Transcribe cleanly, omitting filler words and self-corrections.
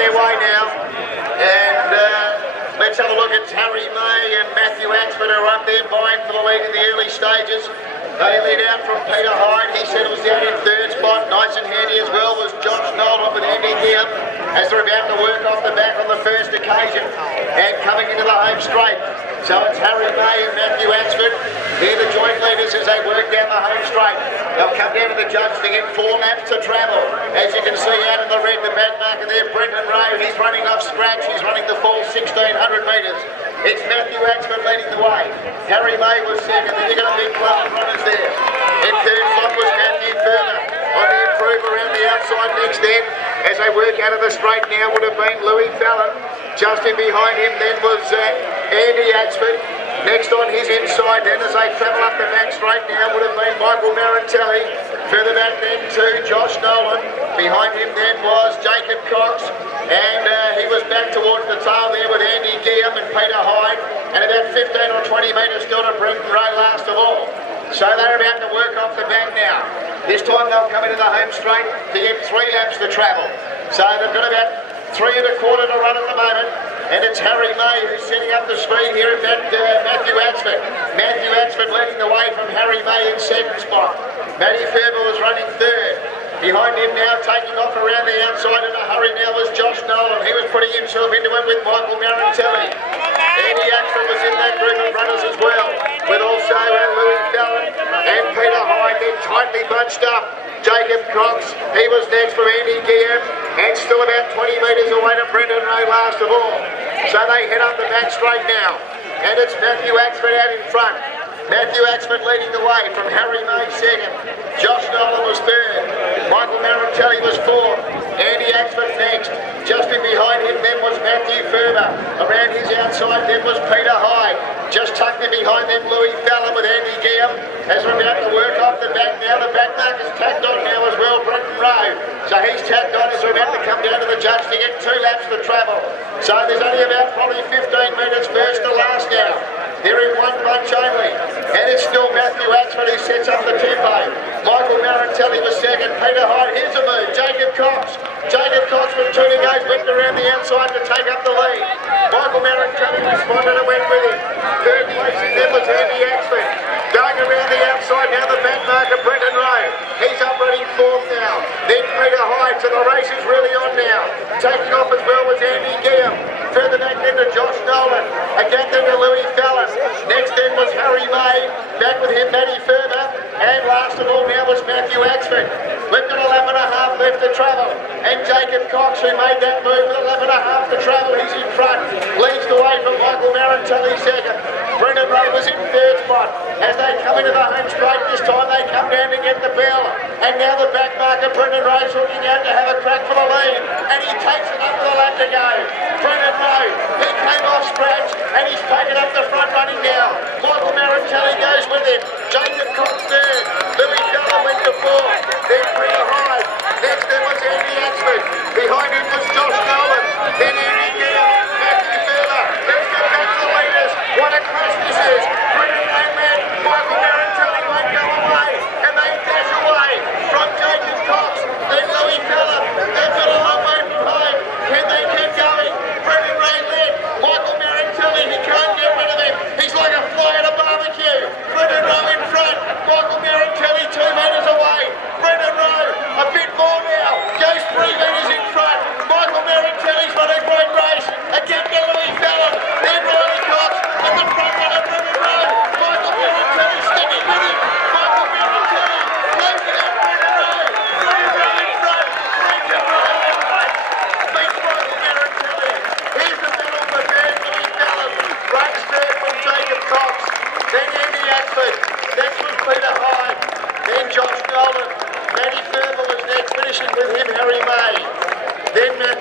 their way now. And let's have a look at Harry May and Matthew Axford are up there vying for the lead in the early stages. They lead out from Peter Hyde. He settles down in third spot. Nice and handy as well was Josh Nolan with Andy Giam as they're about to work off the back on the first occasion and coming into the home straight. So it's Harry May and Matthew Axford. They're the joint leaders as they work down the home straight. They'll come down to the judge to get 4 laps to travel. As you can see out in the red, the backmarker there, Brendan Rowe, he's running off scratch. He's running the full 1600 metres. It's Matthew Axford leading the way. Harry May was second. Then you've got a big club of runners there. In third slot was Matthew Further. On the improve around the outside next then, as they work out of the straight now, would have been Louis Fallon. Just in behind him then was Andy Axford. Next on his inside then, as they travel up the back straight now, would have been Michael Marantelli. Further back then to Josh Nolan. Behind him then was Jacob Cox. And he was back towards the tail there with Andy Giam and Peter Hyde. And about 15 or 20 metres still to Brendan Rowe last of all. So they're about to work off the back now. This time they'll come into the home straight to get 3 laps to travel. So they've got about 3 1/4 to run at the moment. And it's Harry May who's setting up the speed here at Matthew Axford. Matthew Axford leading the way from Harry May in second spot. Matty Ferber was running third. Behind him now, taking off around the outside in a hurry now was Josh Nolan. He was putting himself into it with Michael Marantelli. Andy Axford was in that group of runners as well, with also Louis Fallon and Peter Hyde. They're tightly bunched up. Jacob Cox, he was next from Andy Giam, and still about 20 metres away to Brendan Rowe last of all. So they head up the back straight now, and it's Matthew Axford out in front. Matthew Axford leading the way from Harry May second. Josh Nolan was third. Michael Marantelli was fourth. Andy Axford next. Just in behind him then was Matthew Ferber. Around his outside then was Peter Hyde. Just tucked in behind them Louis Fallon with Andy Giam. As we're about to work off the back now, the backmarker's tacked on now as well, Brendan Rowe. So he's tacked on as we're about to come down to the judge to get 2 laps to travel. So there's only about probably 15 metres first to last now. They're in one bunch only. And it's still Matthew Axford who sets up the tempo. Michael Marantelli was second. Peter Hyde, here's a move. Jacob Cox. Jacob Cox from 2 to go, whipped around the outside to take up the lead. Michael Marantelli responded and went with him. Third place in there was Andy Axford. Going around the outside now, the backmarker Brendan Rowe. He's up running fourth now. Then Peter Hyde, so the race is really on now. Taking off as well was Andy Giam. Further back then to Josh Nolan. Again then to Louis Fallon. Next then was Harry May. Back with him Matty Ferber. And last of all now was Matthew Axford. We've got 11 1/2 left to travel. And Jacob Cox, who made that move with 11 1/2 to travel, he's in front. Leads the way from Michael Marantelli second. Brendan Rowe was in third spot. As they come into the home straight, this time they come down to get the bell. And now the backmarker Brendan Rowe's looking out to have a crack for the lead. And he takes it up to the lap to go. Brendan Rowe, he came off scratch and he's taken up the front running now. Michael Marantelli goes with him. Jacob Cox third. Louis Fallon went to fourth. Then Peter Hyde. Next there was Andy Axford. Behind him was Josh Nolan. Then Andy Giam. Matthew Ferber. Let's get back to the leaders. What a crash this is. Brendan Rowe man. Michael Marantelli won't go away. And they dash away from Jacob Cox. Then Louis Fallon. They've got a long way from home. Can they keep going? Brendan Rowe led. Michael Marantelli, he can't get rid of him. He's like a fly at a barbecue. Brendan Rowe in front. Michael Marantelli 2 metres away. Brendan Rowe a bit more now. Goes 3 metres in front. Michael Marantelli's run a great race. Again to Louis Fallon. Then Riley Cox at the front runner Brendan Rowe. Michael Marantelli sticking with him. Michael Marantelli closing out Brendan Rowe. Brendan Rowe in front. Brendan Rowe in front. Beats Michael Marantelli. Here's the middle for third Louis Fallon. Runs third from Jacob Cox. Then Andy Axford. Next was Peter Hyde. Then Josh Nolan. Matty Ferber was next, finishing with him Harry May. Then Matthew